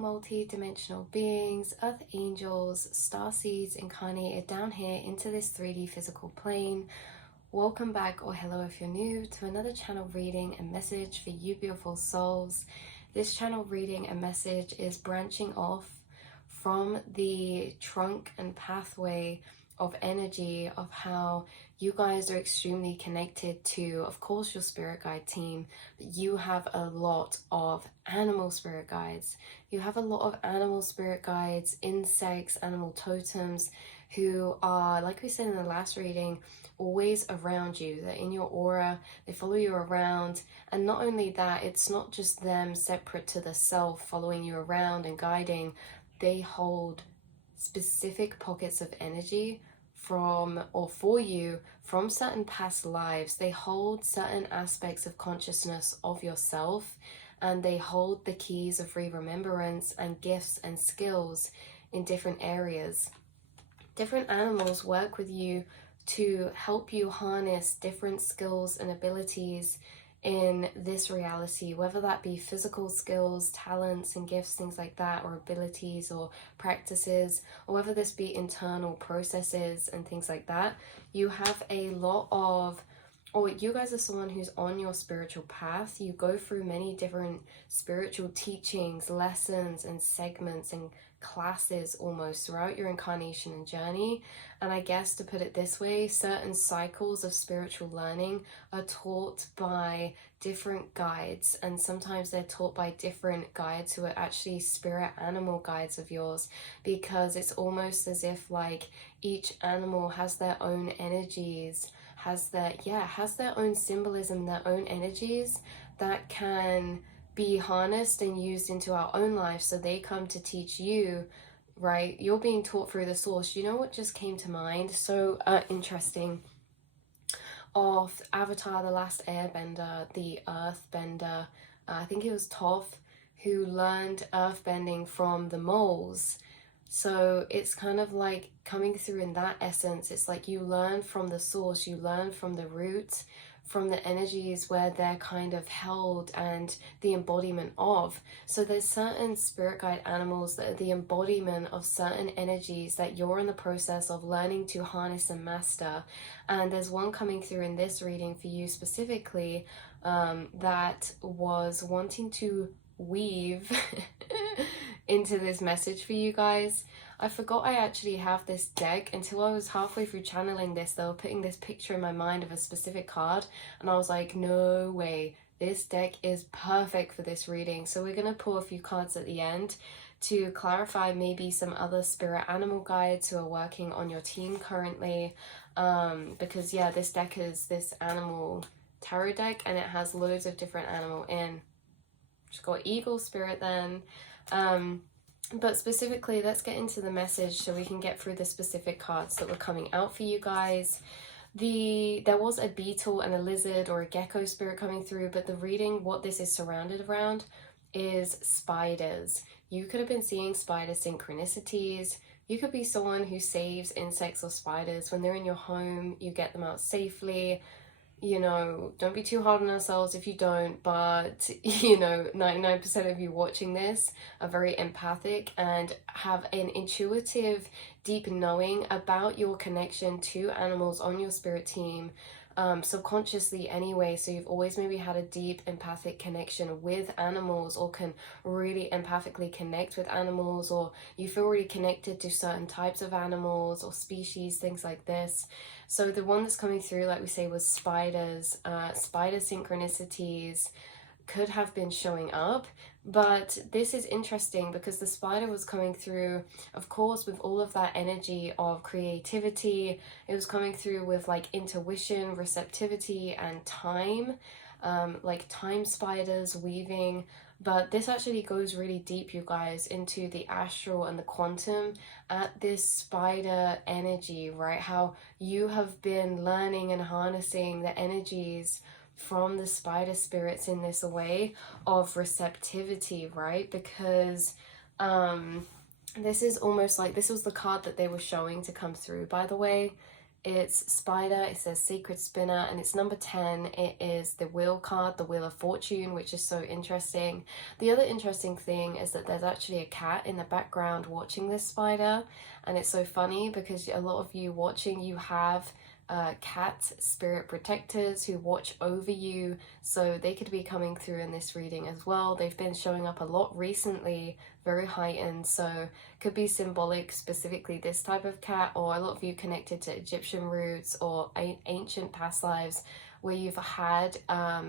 multi-dimensional beings, earth angels, star seeds incarnated down here into this 3D physical plane. Welcome back, or hello if you're new, to another channel reading and message for you beautiful souls. This channel reading and message is branching off from the trunk and pathway of energy of how you guys are extremely connected to, of course, your spirit guide team, but you have a lot of animal spirit guides. You have a lot of animal spirit guides, insects, animal totems, who are, like we said in the last reading, always around you. They're in your aura, they follow you around. And not only that, it's not just them separate to the self following you around and guiding. They hold specific pockets of energy from, or for you, from certain past lives. They hold certain aspects of consciousness of yourself, and they hold the keys of remembrance and gifts and skills in different areas. Different animals work with you to help you harness different skills and abilities in this reality, whether that be physical skills, talents and gifts, things like that, or abilities or practices, or whether this be internal processes and things like that. You have a lot of, or you guys are someone who's on your spiritual path. You go through many different spiritual teachings, lessons and segments and classes almost throughout your incarnation and journey. And I guess, to put it this way, certain cycles of spiritual learning are taught by different guides, and sometimes they're taught by different guides who are actually spirit animal guides of yours, because it's almost as if like each animal has their own energies, has their own symbolism, their own energies that can be harnessed and used into our own life. So they come to teach you, right? You're being taught through the source. You know what just came to mind? So interesting. Of Avatar, the Last Airbender, the Earthbender, I think it was Toph, who learned earthbending from the moles. So it's kind of like coming through in that essence. It's like you learn from the source, you learn from the root, from the energies where they're kind of held and the embodiment of. So there's certain spirit guide animals that are the embodiment of certain energies that you're in the process of learning to harness and master. And there's one coming through in this reading for you specifically, that was wanting to weave into this message for you guys. I forgot I actually have this deck. Until I was halfway through channeling this, they were putting this picture in my mind of a specific card, and I was like, no way, this deck is perfect for this reading. So we're going to pull a few cards at the end to clarify maybe some other spirit animal guides who are working on your team currently, because yeah, this deck is this animal tarot deck, and it has loads of different animal in. Just got eagle spirit then. But specifically, let's get into the message so we can get through the specific cards that were coming out for you guys. There was a beetle and a lizard or a gecko spirit coming through, but the reading, what this is surrounded around, is spiders. You could have been seeing spider synchronicities. You could be someone who saves insects or spiders when they're in your home. You get them out safely. You know, don't be too hard on ourselves if you don't, but you know, 99% of you watching this are very empathic and have an intuitive, deep knowing about your connection to animals on your spirit team, subconsciously anyway. So you've always maybe had a deep empathic connection with animals, or can really empathically connect with animals, or you feel really connected to certain types of animals or species, things like this. So the one that's coming through, like we say, was spiders. Spider synchronicities could have been showing up, but this is interesting because the spider was coming through, of course, with all of that energy of creativity. It was coming through with like intuition, receptivity, and time, like time spiders weaving. But this actually goes really deep, you guys, into the astral and the quantum at this spider energy, right? How you have been learning and harnessing the energies from the spider spirits in this way of receptivity, right? Because this is almost like, this was the card that they were showing to come through, by the way. It's spider, it says sacred spinner, and it's number 10. It is the wheel card, the wheel of fortune, which is so interesting. The other interesting thing is that there's actually a cat in the background watching this spider, and it's so funny because a lot of you watching, you have cat spirit protectors who watch over you, so they could be coming through in this reading as well. They've been showing up a lot recently, very heightened, so could be symbolic, specifically this type of cat, or a lot of you connected to Egyptian roots or ancient past lives where you've had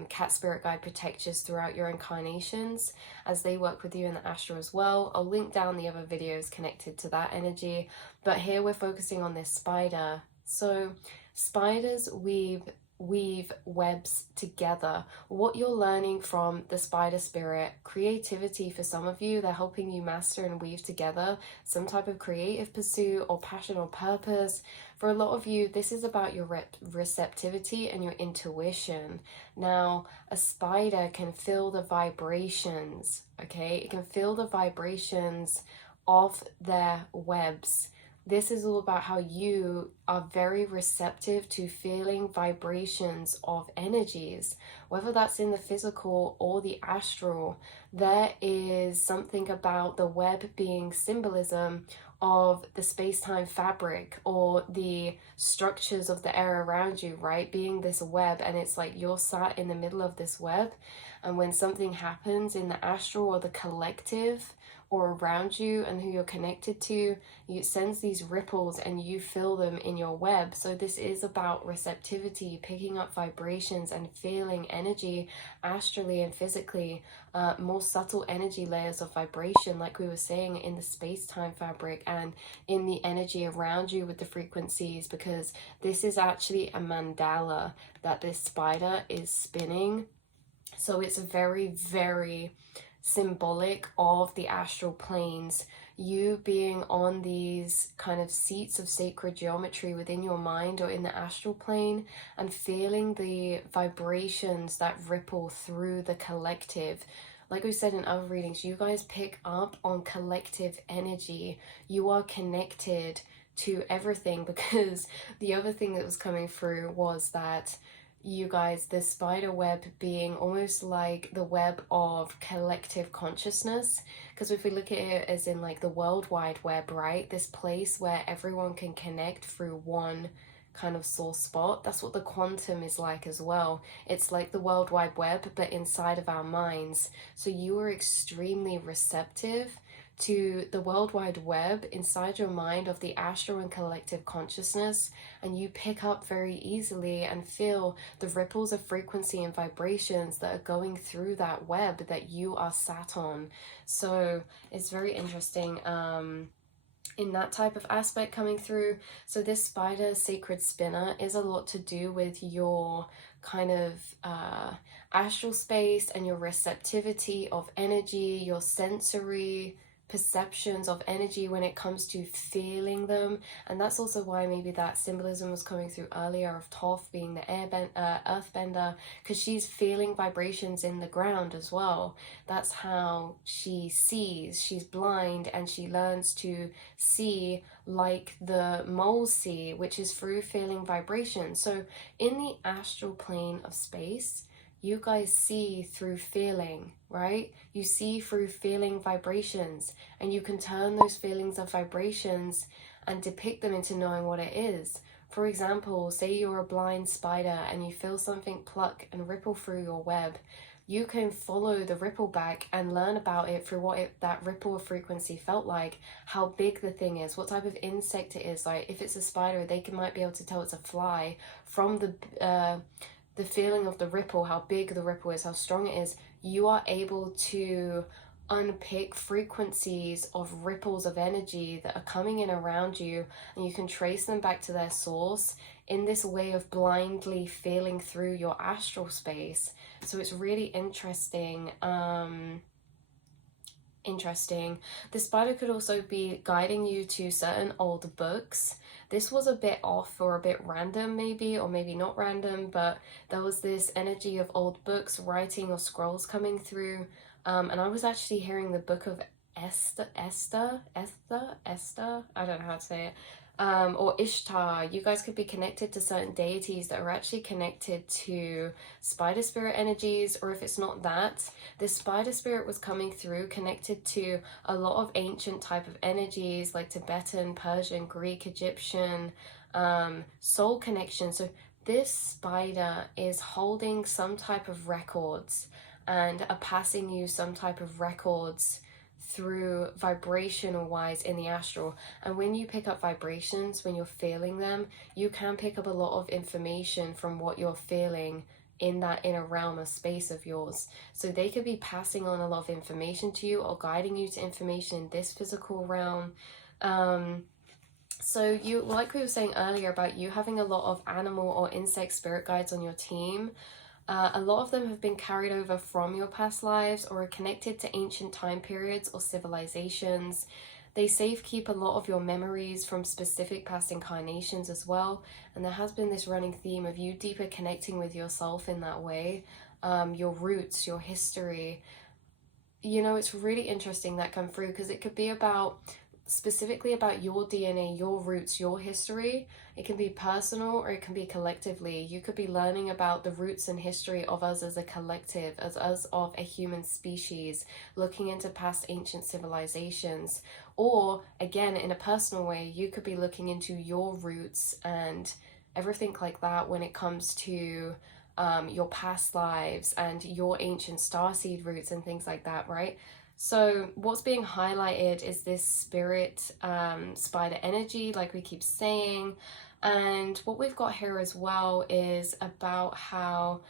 cat spirit guide protectors throughout your incarnations, as they work with you in the astral as well. I'll link down the other videos connected to that energy, but here we're focusing on this spider. So spiders weave webs together. What you're learning from the spider spirit, creativity for some of you, they're helping you master and weave together some type of creative pursuit or passion or purpose. For a lot of you, this is about your receptivity and your intuition. Now, a spider can feel the vibrations, okay? It can feel the vibrations of their webs. This is all about how you are very receptive to feeling vibrations of energies, whether that's in the physical or the astral. There is something about the web being symbolism of the space-time fabric or the structures of the air around you, right? Being this web, and it's like you're sat in the middle of this web, and when something happens in the astral or the collective or around you and who you're connected to, it sends these ripples and you feel them in your web. So this is about receptivity, picking up vibrations and feeling energy astrally and physically, more subtle energy layers of vibration, like we were saying, in the space-time fabric and in the energy around you with the frequencies, because this is actually a mandala that this spider is spinning. So it's very, very symbolic of the astral planes, you being on these kind of seats of sacred geometry within your mind or in the astral plane, and feeling the vibrations that ripple through the collective. Like we said in other readings, you guys pick up on collective energy. You are connected to everything, because the other thing that was coming through was that you guys, the spider web being almost like the web of collective consciousness, because if we look at it as in like the World Wide Web, right, this place where everyone can connect through one kind of source spot, that's what the quantum is like as well. It's like the World Wide Web but inside of our minds. So you are extremely receptive to the World Wide Web inside your mind of the astral and collective consciousness, and you pick up very easily and feel the ripples of frequency and vibrations that are going through that web that you are sat on. So it's very interesting in that type of aspect coming through. So this spider sacred spinner is a lot to do with your kind of astral space and your receptivity of energy, your sensory perceptions of energy when it comes to feeling them. And that's also why maybe that symbolism was coming through earlier of Toph being the earthbender, because she's feeling vibrations in the ground as well. That's how she sees. She's blind and she learns to see like the moles see, which is through feeling vibrations. So in the astral plane of space, you guys see through feeling, right? You see through feeling vibrations, and you can turn those feelings of vibrations and depict them into knowing what it is. For example, say you're a blind spider and you feel something pluck and ripple through your web. You can follow the ripple back and learn about it through what that ripple of frequency felt like, how big the thing is, what type of insect it is. Like if it's a spider, they might be able to tell it's a fly from the feeling of the ripple, how big the ripple is, how strong it is. You are able to unpick frequencies of ripples of energy that are coming in around you, and you can trace them back to their source in this way of blindly feeling through your astral space. So it's really interesting. The spider could also be guiding you to certain old books. This was a bit off or a bit random maybe, or maybe not random, but there was this energy of old books, writing or scrolls coming through. And I was actually hearing the book of Esther, I don't know how to say it. or Ishtar. You guys could be connected to certain deities that are actually connected to spider spirit energies, or if it's not that, this spider spirit was coming through connected to a lot of ancient type of energies like Tibetan, Persian, Greek, Egyptian, soul connection. So this spider is holding some type of records and are passing you some type of records through vibrational wise in the astral. And when you pick up vibrations, when you're feeling them, you can pick up a lot of information from what you're feeling in that inner realm of space of yours. So they could be passing on a lot of information to you or guiding you to information in this physical realm. So you, like we were saying earlier about you having a lot of animal or insect spirit guides on your team. A lot of them have been carried over from your past lives or are connected to ancient time periods or civilizations. They safekeep a lot of your memories from specific past incarnations as well. And there has been this running theme of you deeper connecting with yourself in that way, your roots, your history. You know, it's really interesting that come through because it could be about specifically about your DNA, your roots, your history. It can be personal or it can be collectively. You could be learning about the roots and history of us as a collective, as us of a human species, looking into past ancient civilizations. Or again, in a personal way, you could be looking into your roots and everything like that when it comes to your past lives and your ancient starseed roots and things like that, right? So what's being highlighted is this spirit spider energy, like we keep saying. And what we've got here as well is about how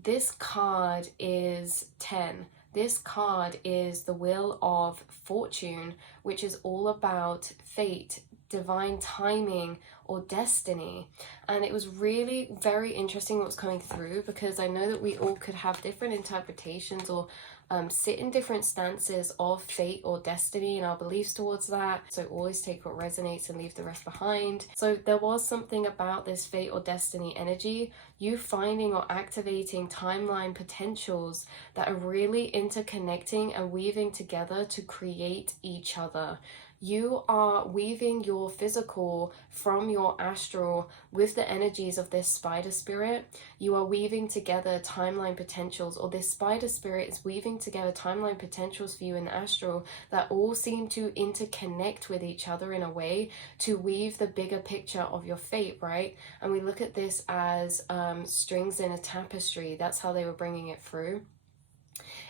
this card is 10. This card is the Wheel of Fortune, which is all about fate, divine timing, or destiny. And it was really very interesting what was coming through, because I know that we all could have different interpretations or sit in different stances of fate or destiny and our beliefs towards that. So always take what resonates and leave the rest behind. So there was something about this fate or destiny energy, you finding or activating timeline potentials that are really interconnecting and weaving together to create each other. You are weaving your physical from your astral with the energies of this spider spirit. You are weaving together timeline potentials, or this spider spirit is weaving together timeline potentials for you in the astral that all seem to interconnect with each other in a way to weave the bigger picture of your fate, right? And we look at this as strings in a tapestry. That's how they were bringing it through,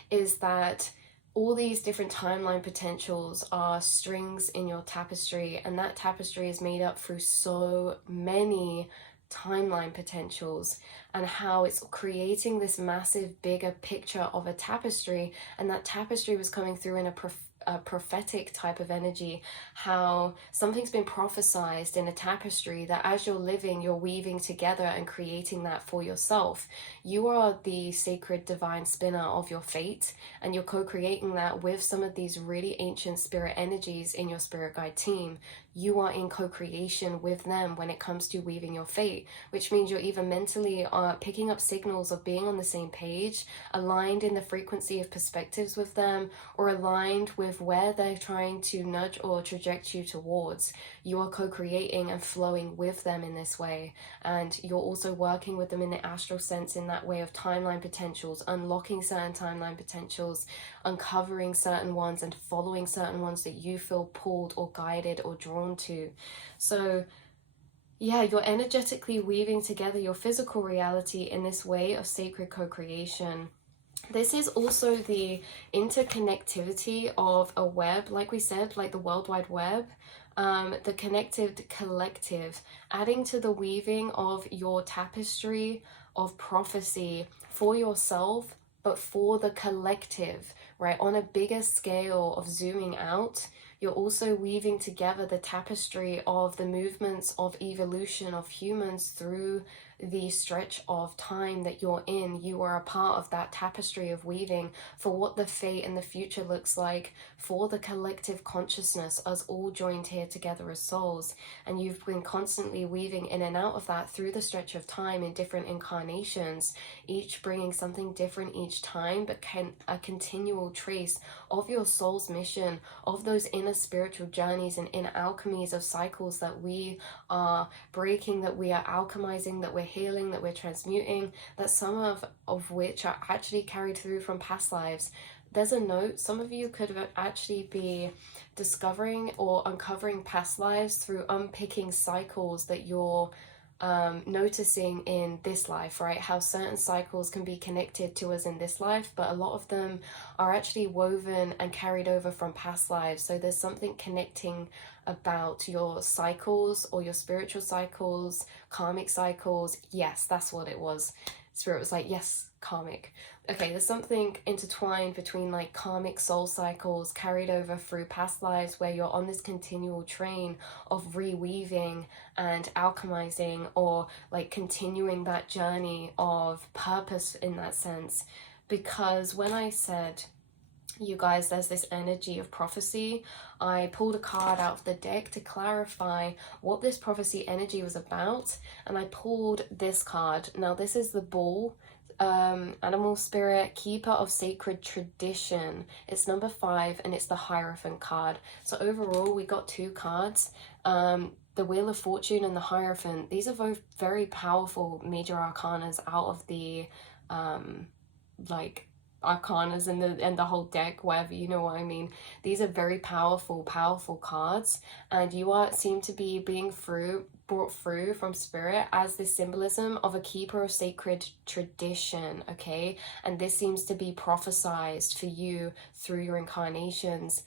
is that all these different timeline potentials are strings in your tapestry, and that tapestry is made up through so many timeline potentials, and how it's creating this massive bigger picture of a tapestry. And that tapestry was coming through in a prophetic type of energy, how something's been prophesized in a tapestry that as you're living, you're weaving together and creating that for yourself. You are the sacred divine spinner of your fate, and you're co-creating that with some of these really ancient spirit energies in your spirit guide team. You are in co-creation with them when it comes to weaving your fate, which means you're either mentally picking up signals of being on the same page, aligned in the frequency of perspectives with them, or aligned with where they're trying to nudge or traject you towards. You are co-creating and flowing with them in this way, and you're also working with them in the astral sense in that way of timeline potentials, unlocking certain timeline potentials, uncovering certain ones, and following certain ones that you feel pulled or guided or drawn to. So yeah, you're energetically weaving together your physical reality in this way of sacred co-creation. This is also the interconnectivity of a web, like we said, like the World Wide Web, the connected collective, adding to the weaving of your tapestry of prophecy for yourself, but for the collective, right? On a bigger scale of zooming out, you're also weaving together the tapestry of the movements of evolution of humans through the stretch of time that you're in. You are a part of that tapestry of weaving for what the fate and the future looks like for the collective consciousness, us all joined here together as souls. And you've been constantly weaving in and out of that through the stretch of time in different incarnations, each bringing something different each time, but a continual trace of your soul's mission, of those inner inner spiritual journeys and inner alchemies of cycles that we are breaking, that we are alchemizing, that we're healing, that we're transmuting, that some of which are actually carried through from past lives. There's a note, some of you could actually be discovering or uncovering past lives through unpicking cycles that you're noticing in this life, right? How certain cycles can be connected to us in this life, but a lot of them are actually woven and carried over from past lives. So there's something connecting about your cycles or your spiritual cycles, karmic cycles. Yes, that's what it was. Spirit was like, yes, karmic. Okay, there's something intertwined between like karmic soul cycles carried over through past lives, where you're on this continual train of reweaving and alchemizing, or like continuing that journey of purpose in that sense. Because when I said, you guys, there's this energy of prophecy, I pulled a card out of the deck to clarify what this prophecy energy was about, and I pulled this card. Now this is the bull, animal spirit, keeper of sacred tradition. It's number 5, and it's the Hierophant card. So overall we got 2 cards, the Wheel of Fortune and the Hierophant. These are both very powerful major arcanas out of the like arcanas and the whole deck, whatever, you know what I mean. These are very powerful cards, and you seem to be being brought through from spirit as this symbolism of a keeper of sacred tradition, okay? And this seems to be prophesized for you through your incarnations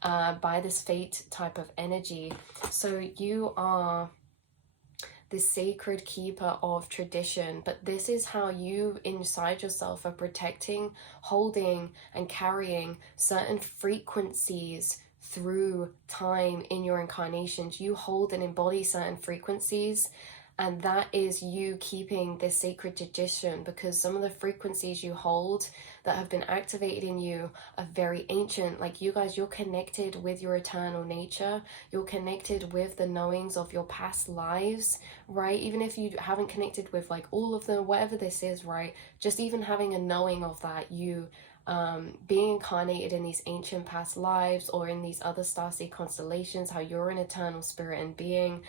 by this fate type of energy. So you are the sacred keeper of tradition, but this is how you inside yourself are protecting, holding, and carrying certain frequencies through time in your incarnations. You hold and embody certain frequencies, and that is you keeping this sacred tradition, because some of the frequencies you hold that have been activated in you are very ancient. Like you guys, you're connected with your eternal nature. You're connected with the knowings of your past lives, right? Even if you haven't connected with like all of them, whatever this is, right? Just even having a knowing of that, you being incarnated in these ancient past lives or in these other starseed constellations, how you're an eternal spirit and being.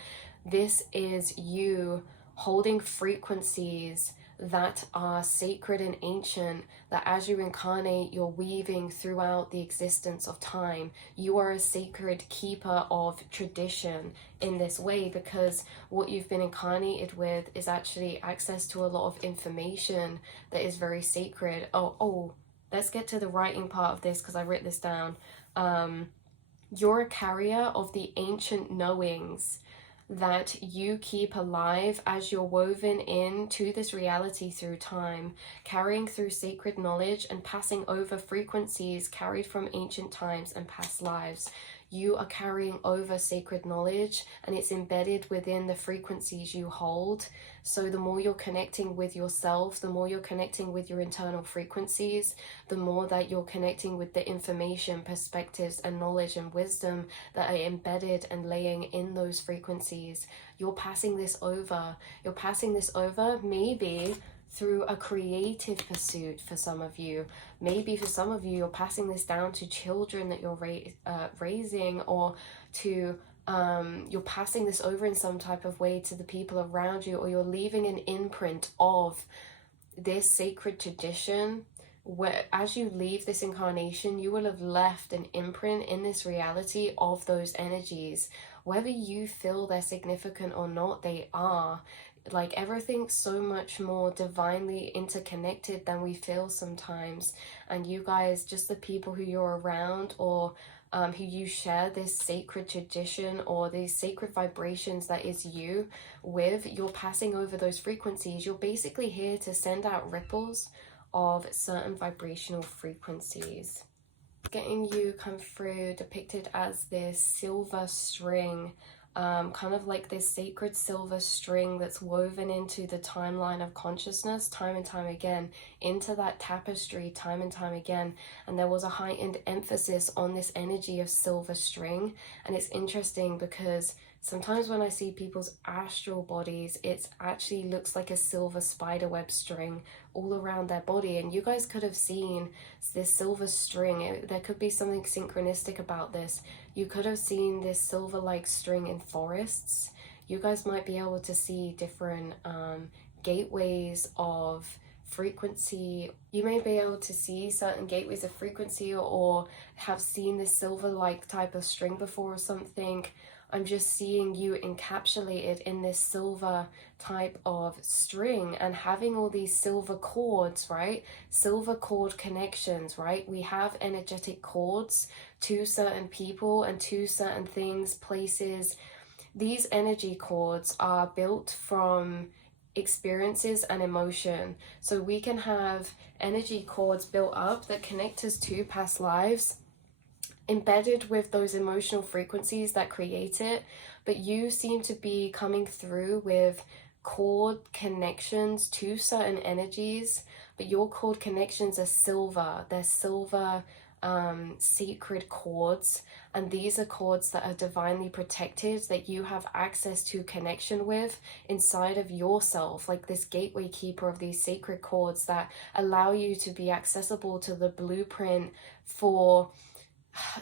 This is you holding frequencies that are sacred and ancient, that as you incarnate, you're weaving throughout the existence of time. You are a sacred keeper of tradition in this way, because what you've been incarnated with is actually access to a lot of information that is very sacred. Oh, let's get to the writing part of this, because I wrote this down. You're a carrier of the ancient knowings that you keep alive as you're woven into this reality through time, carrying through sacred knowledge and passing over frequencies carried from ancient times and past lives. You are carrying over sacred knowledge, and it's embedded within the frequencies you hold. So the more you're connecting with yourself, the more you're connecting with your internal frequencies, the more that you're connecting with the information, perspectives, and knowledge and wisdom that are embedded and laying in those frequencies. You're passing this over. You're passing this over maybe through a creative pursuit for some of you. Maybe for some of you, you're passing this down to children that you're raising, or to you're passing this over in some type of way to the people around you, or you're leaving an imprint of this sacred tradition, where as you leave this incarnation, you will have left an imprint in this reality of those energies. Whether you feel they're significant or not, they are. Like, everything's so much more divinely interconnected than we feel sometimes. And you guys, just the people who you're around, or who you share this sacred tradition or these sacred vibrations that is you with, you're passing over those frequencies. You're basically here to send out ripples of certain vibrational frequencies. Getting you come through depicted as this silver string, kind of like this sacred silver string that's woven into the timeline of consciousness time and time again, into that tapestry time and time again. And there was a heightened emphasis on this energy of silver string. And it's interesting because Sometimes when I see people's astral bodies, it actually looks like a silver spider web string all around their body. And you guys could have seen this silver string. There could be something synchronistic about this. You could have seen this silver-like string in forests. You guys might be able to see different gateways of frequency. You may be able to see certain gateways of frequency, or have seen this silver-like type of string before or something. I'm just seeing you encapsulated in this silver type of string and having all these silver cords, right? Silver cord connections, right? We have energetic cords to certain people and to certain things, places. These energy cords are built from experiences and emotion. So we can have energy cords built up that connect us to past lives, embedded with those emotional frequencies that create it, but you seem to be coming through with cord connections to certain energies, but your cord connections are silver. They're silver sacred cords, and these are cords that are divinely protected, that you have access to connection with inside of yourself, like this gateway keeper of these sacred cords that allow you to be accessible to the blueprint for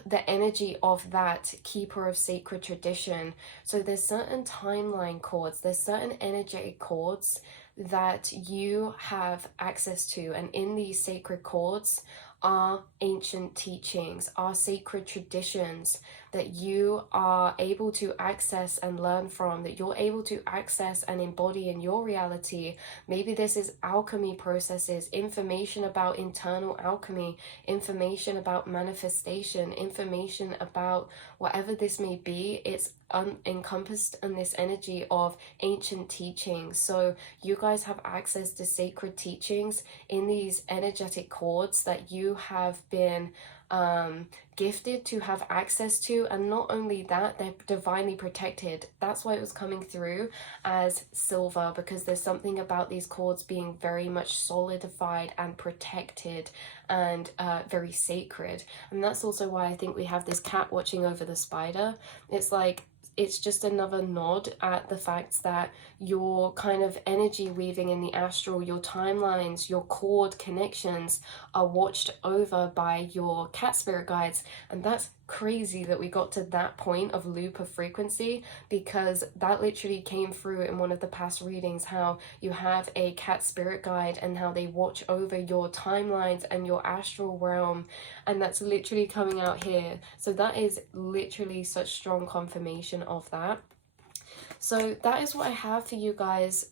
the energy of that keeper of sacred tradition. So there's certain timeline cords, there's certain energetic cords that you have access to, and in these sacred cords are ancient teachings, are sacred traditions that you are able to access and learn from, that you're able to access and embody in your reality. Maybe this is alchemy processes, information about internal alchemy, information about manifestation, information about whatever this may be. It's encompassed in this energy of ancient teachings. So you guys have access to sacred teachings in these energetic cords that you have been gifted to have access to, and not only that, they're divinely protected. That's why it was coming through as silver, because there's something about these cords being very much solidified and protected and very sacred. And that's also why I think we have this cat watching over the spider. It's like, it's just another nod at the fact that your kind of energy weaving in the astral, your timelines, your cord connections are watched over by your cat spirit guides. And that's crazy that we got to that point of loop of frequency, because that literally came through in one of the past readings, how you have a cat spirit guide and how they watch over your timelines and your astral realm, and that's literally coming out here. So that is literally such strong confirmation of that. So that is what I have for you guys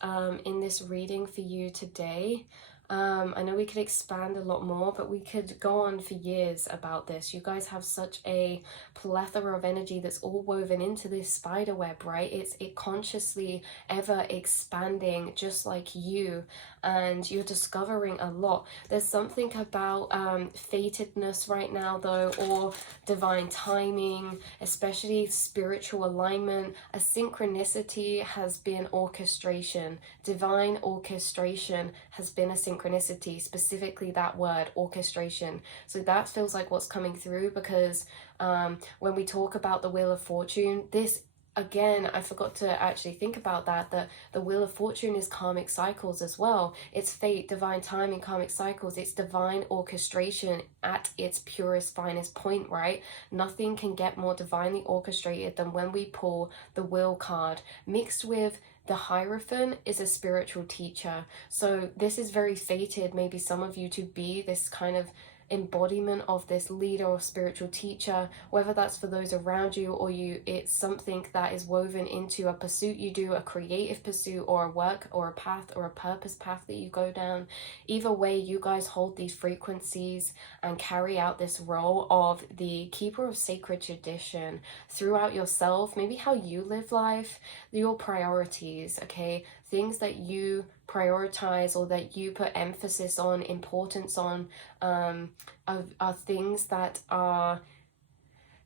in this reading for you today. I know we could expand a lot more, but we could go on for years about this. You guys have such a plethora of energy that's all woven into this spider web, right? It consciously ever expanding, just like you, and you're discovering a lot. There's something about fatedness right now, though, or divine timing, especially spiritual alignment. A synchronicity has been orchestration. Divine orchestration has been a synchronicity, specifically that word, orchestration. So that feels like what's coming through, because when we talk about the Wheel of Fortune, this, again, I forgot to actually think about that the Wheel of Fortune is karmic cycles as well. It's fate, divine timing, karmic cycles. It's divine orchestration at its purest, finest point, right? Nothing can get more divinely orchestrated than when we pull the Wheel card. Mixed with the Hierophant is a spiritual teacher. So this is very fated, maybe some of you, to be this kind of embodiment of this leader or spiritual teacher, whether that's for those around you or you, it's something that is woven into a pursuit you do, a creative pursuit, or a work or a path or a purpose path that you go down. Either way, you guys hold these frequencies and carry out this role of the keeper of sacred tradition throughout yourself, maybe how you live life, your priorities, okay? Things that you prioritize or that you put emphasis on, importance on, are things that are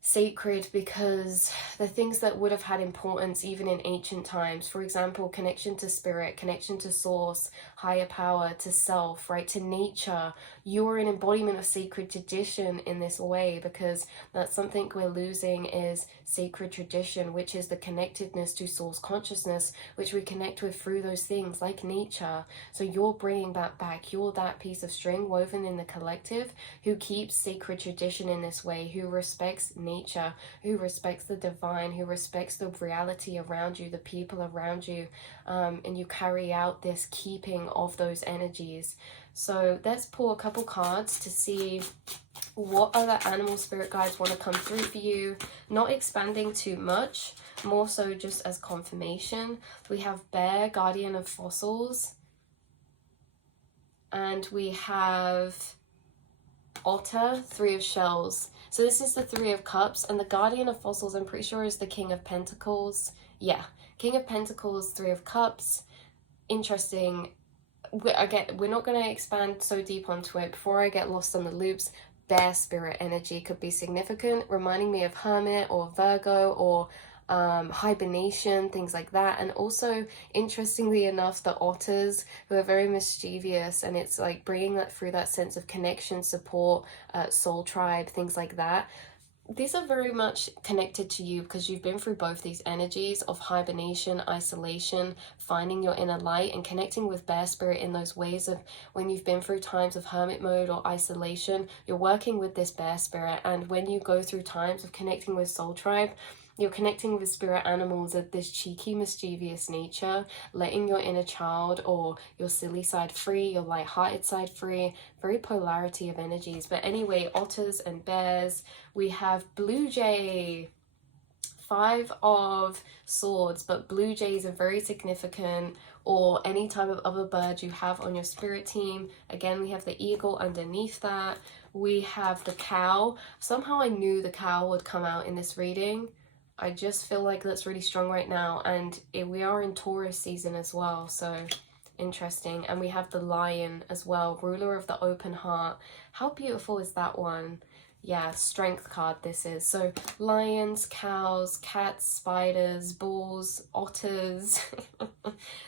sacred because the things that would have had importance even in ancient times, for example, connection to spirit, connection to source, higher power, to self, right, to nature. You're an embodiment of sacred tradition in this way, because that's something we're losing, is sacred tradition, which is the connectedness to source consciousness, which we connect with through those things like nature. So you're bringing that back. You're that piece of string woven in the collective who keeps sacred tradition in this way, who respects nature, who respects the divine, who respects the reality around you, the people around you, and you carry out this keeping of those energies. So let's pull a couple cards to see what other animal spirit guides want to come through for you, not expanding too much, more so just as confirmation. We have bear, guardian of fossils, and we have otter, three of shells. So this is the Three of Cups, and the Guardian of Fossils, I'm pretty sure, is the King of Pentacles. Yeah, King of Pentacles, Three of Cups. Interesting. Again, we're not going to expand so deep onto it. Before I get lost on the loops, bear spirit energy could be significant, reminding me of Hermit or Virgo or hibernation, things like that. And also, interestingly enough, the otters, who are very mischievous, and it's like bringing that through, that sense of connection, support, soul tribe, things like that. These are very much connected to you because you've been through both these energies of hibernation, isolation, finding your inner light, and connecting with bear spirit in those ways of when you've been through times of hermit mode or isolation, you're working with this bear spirit. And when you go through times of connecting with soul tribe, you're connecting with spirit animals of this cheeky, mischievous nature, letting your inner child or your silly side free, your light-hearted side free, very polarity of energies. But anyway, otters and bears. We have blue jay, Five of Swords, but blue jays are very significant, or any type of other bird you have on your spirit team. Again, we have the eagle underneath that. We have the cow. Somehow I knew the cow would come out in this reading. I just feel like that's really strong right now, and we are in Taurus season as well, so interesting. And we have the lion as well, ruler of the open heart. How beautiful is that one? Yeah, strength card this is. So lions, cows, cats, spiders, bulls, otters.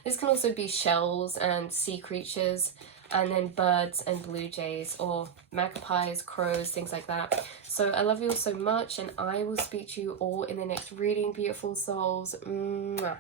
This can also be shells and sea creatures, and then birds and blue jays, or magpies, crows, things like that. So I love you all so much, and I will speak to you all in the next reading, beautiful souls. Mwah.